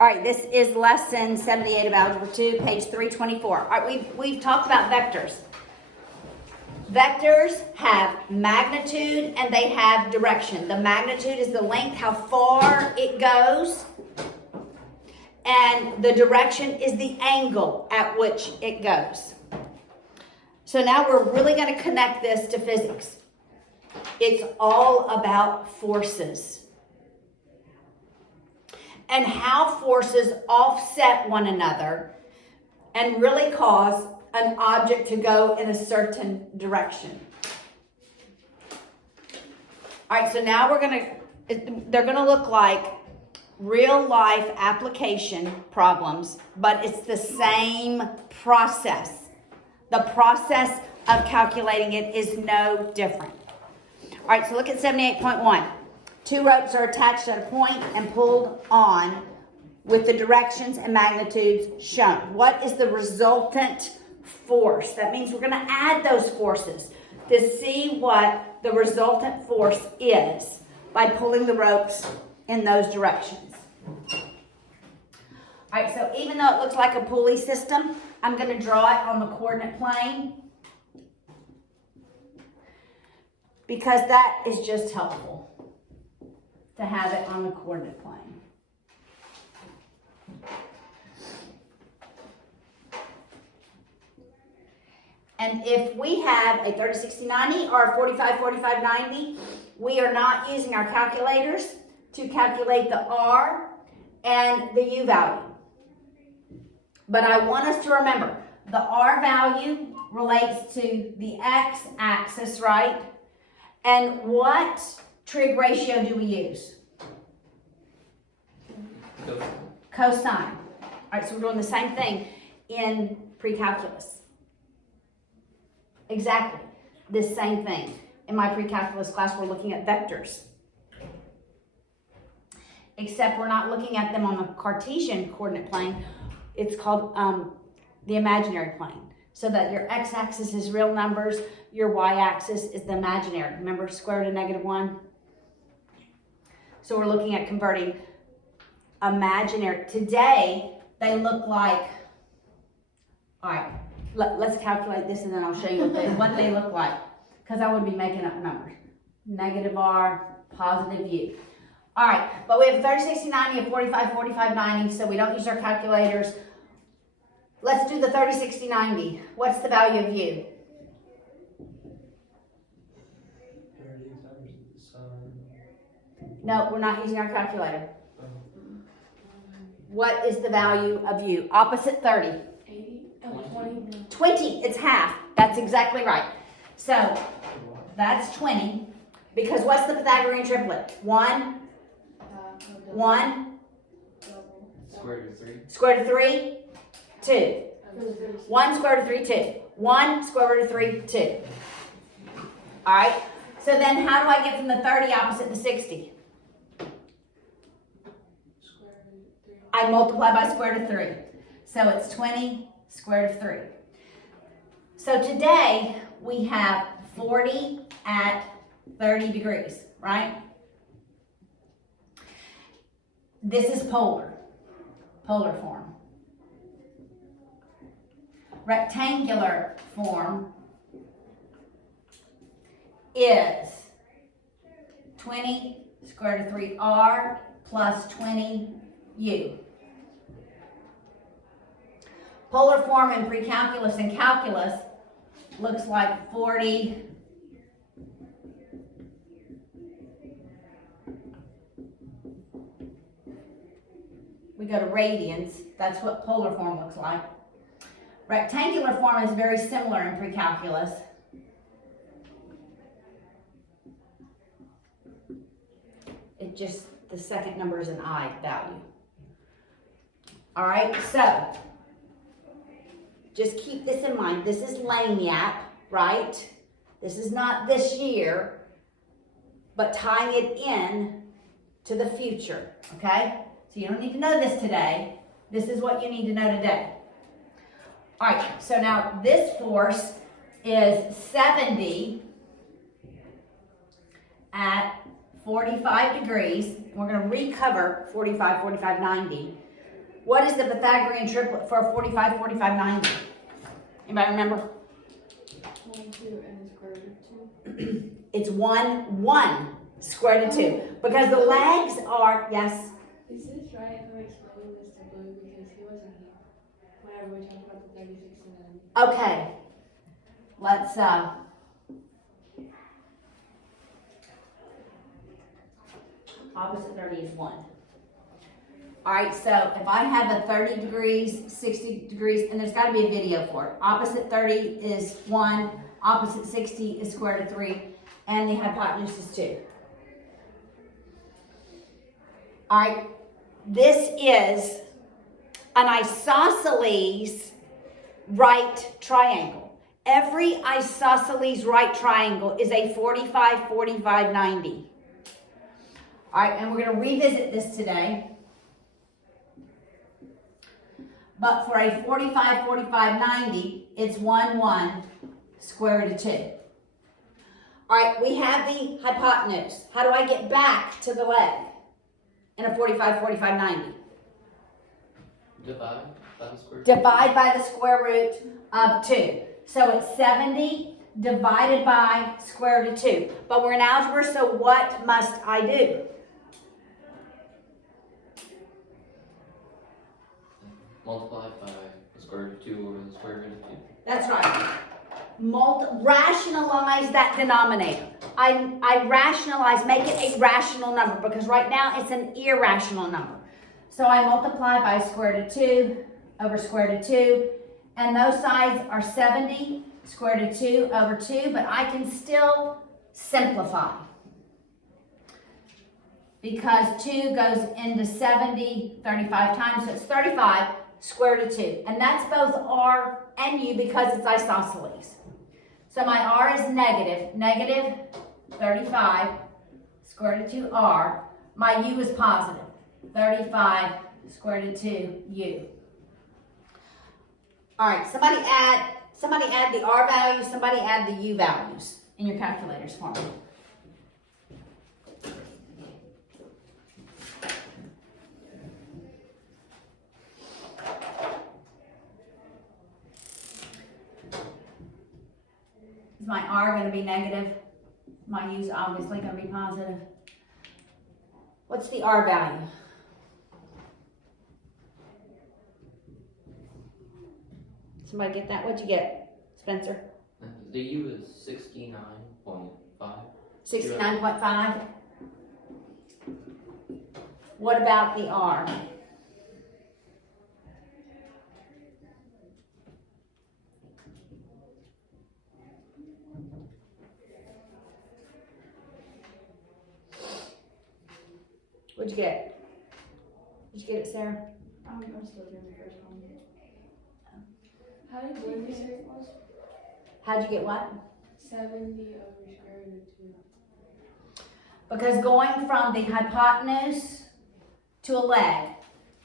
All right, this is lesson 78 of Algebra 2, page 324. All right, we've talked about vectors. Vectors have magnitude and they have direction. The magnitude is the length, how far it goes, and the direction is the angle at which it goes. So now we're really going to connect this to physics. It's all about forces and how forces offset one another and really cause an object to go in a certain direction. All right, so now they're gonna look like real life application problems, but it's the same process. The process of calculating it is no different. All right, so look at 78.1. Two ropes are attached at a point and pulled on with the directions and magnitudes shown. What is the resultant force? That means we're going to add those forces to see what the resultant force is by pulling the ropes in those directions. All right, so even though it looks like a pulley system, I'm going to draw it on the coordinate plane because that is just helpful to have it on the coordinate plane. And if we have a 30, 60, 90 or a 45, 45, 90, we are not using our calculators to calculate the R and the U value. But I want us to remember, the R value relates to the X axis, right? And what trig ratio do we use? Cosine. All right, so we're doing the same thing in pre-calculus. Exactly, this same thing. In my pre-calculus class, we're looking at vectors. Except we're not looking at them on the Cartesian coordinate plane. It's called the imaginary plane. So that your x-axis is real numbers, your y-axis is the imaginary. Remember, square root of -1? So we're looking at converting imaginary. Today, they look like, all right, let's calculate this and then I'll show you what they look like. Because I would be making up numbers. -R, +U. All right, but we have 30, 60, 90, a 45, 45, 90, so we don't use our calculators. Let's do the 30, 60, 90. What's the value of U? 30 times the sun. No, we're not using our calculator. What is the value of U? Opposite 30. 80? Oh, 20. 20, it's half. That's exactly right. So, that's 20. Because what's the Pythagorean triplet? 1, 1, Square root of 3. square root of 3, 2. 1 square root of 3, 2. 1 square root of 3, 2. All right. So then how do I get from the 30 opposite to 60? I multiply by square root of 3. So it's 20 square root of 3. So today we have 40 at 30 degrees, right? This is polar form. Rectangular form is 20 square root of 3R plus 20U. Polar form in pre-calculus and calculus looks like 40 we go to radians. That's what polar form looks like. Rectangular form is very similar in pre-calculus. It just, the second number is an I value. All right, so just keep this in mind. This is lagniappe, right? This is not this year, but tying it in to the future, okay? So you don't need to know this today. This is what you need to know today. All right, so now this force is 70 at 45 degrees. We're going to recover 45, 45, 90. What is the Pythagorean triplet for 45, 45, 90? Anybody remember? 1, 2, and the square root of 2. It's 1, 1 square root of 2. Because the legs are, yes? Is this right if I'm explaining this to Blue because he wasn't here whenever we talked about the 36 and 90? Okay. Let's, opposite 30 is 1. All right, so if I have a 30 degrees, 60 degrees, and there's got to be a video for it. Opposite 30 is 1, opposite 60 is square root of 3, and the hypotenuse is 2. All right, this is an isosceles right triangle. Every isosceles right triangle is a 45, 45, 90. All right, and we're going to revisit this today. But for a 45, 45, 90, it's 1, 1, square root of 2. All right, we have the hypotenuse. How do I get back to the leg in a 45, 45, 90? Divide by the square root. Divide by the square root of 2. So it's 70 divided by square root of 2. But we're in algebra, so what must I do? Multiply by the square root of 2 over the square root of 2. That's right. Rationalize that denominator. I rationalize, make it a rational number because right now it's an irrational number. So I multiply by square root of 2 over square root of 2. And those sides are 70 square root of 2 over 2. But I can still simplify. Because 2 goes into 70 35 times. So it's 35 square root of 2. And that's both R and U because it's isosceles. So my R is negative 35 square root of 2R. My U is positive, 35 square root of 2U. All right, somebody add the R values, somebody add the U values in your calculators for me. Is my R going to be negative? My U is obviously going to be positive. What's the R value? Somebody get that? What'd you get, Spencer? The U is 69.5. 69.5. What about the R? What'd you get? Did you get it, Sarah? I'm still doing the first one. How did you say it was? How'd you get what? 70 over square root of 2. Because going from the hypotenuse to a leg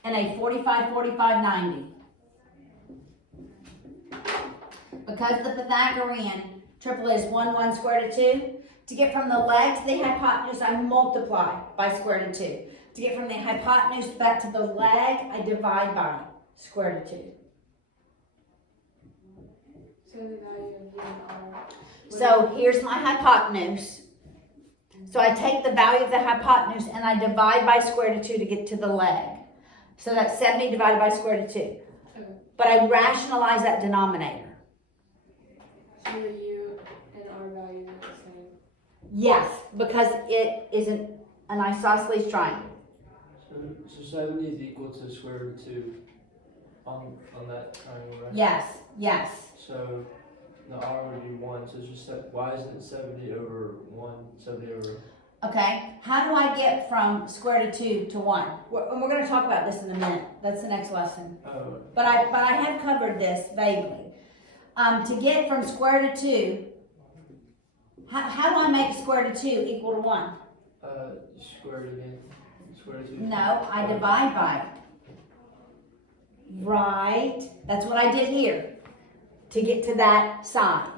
in a 45, 45, 90. Because the Pythagorean triplet is 1, 1 square root of 2. To get from the leg to the hypotenuse, I multiply by square root of 2. To get from the hypotenuse back to the leg, I divide by square root of 2. So the value of U and R. So here's my hypotenuse. So I take the value of the hypotenuse and I divide by square root of 2 to get to the leg. So that's 70 divided by square root of 2. Okay. But I rationalize that denominator. So the U and R values are the same. Yes, because it is an isosceles triangle. So 70 is equal to square root of 2 on that triangle, right? Yes. So the R would be 1, so it's just why isn't it 70 over 1, 70 over... Okay, how do I get from square root of 2 to 1? And we're going to talk about this in a minute. That's the next lesson. Oh, But I have covered this vaguely. To get from square root of 2, how do I make square root of 2 equal to 1? square it again. Square root of 2. No, I divide by it. Right, that's what I did here to get to that side.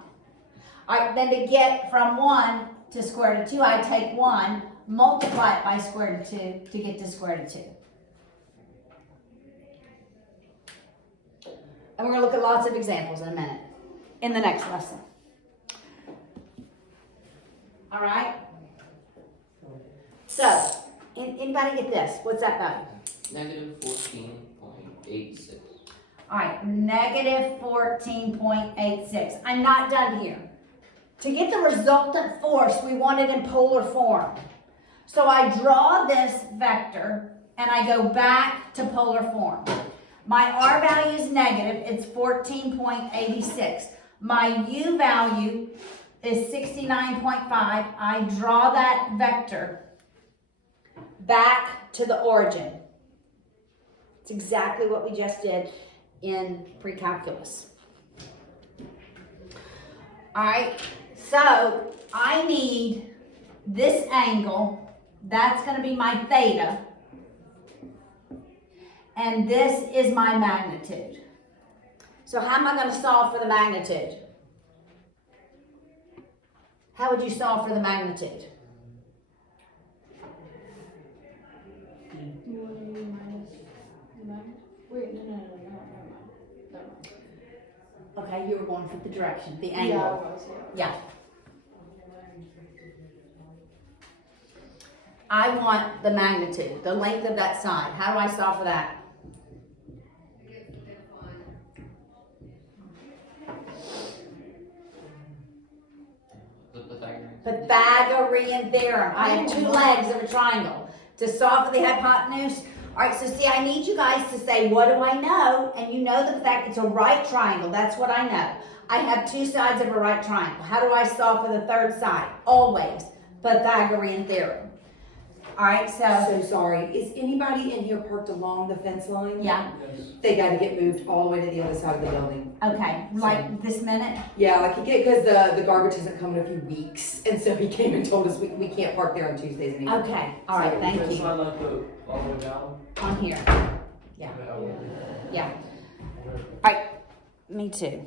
All right, then to get from 1 to square root of 2, I take 1, multiply it by square root of 2 to get to square root of 2. we're gonna look at lots of examples in a minute, in the next lesson. All right? So, anybody get this? What's that value? Negative 14.86. All right, negative 14.86. I'm not done here. To get the resultant force, we want it in polar form. So I draw this vector and I go back to polar form. My R value is negative, it's 14.86. My U value is 69.5. I draw that vector back to the origin. It's exactly what we just did in pre-calculus. All right, so I need this angle. That's going to be my theta. And this is my magnitude. So how am I going to solve for the magnitude? How would you solve for the magnitude? Wait, no. Okay, you were going for the direction, the Yeah, angle. I was, Yeah. I want the magnitude, the length of that side. How do I solve for that? The Pythagorean. Pythagorean theorem. I have two legs of a triangle. To solve for the hypotenuse. All right, so see, I need you guys to say, what do I know? And you know the fact it's a right triangle. That's what I know. I have two sides of a right triangle. How do I solve for the third side? Always Pythagorean theorem. All right, So sorry, is anybody in here parked along the fence line? yeah, Yes. They gotta get moved all the way to the other side of the building. okay, like this minute? Yeah, like because the garbage isn't coming in a few weeks, and so he came and told us we can't park there on Tuesdays anymore. Okay, all right, thank Fence you. line like the all the way down. On here, Yeah. yeah. All right, me too.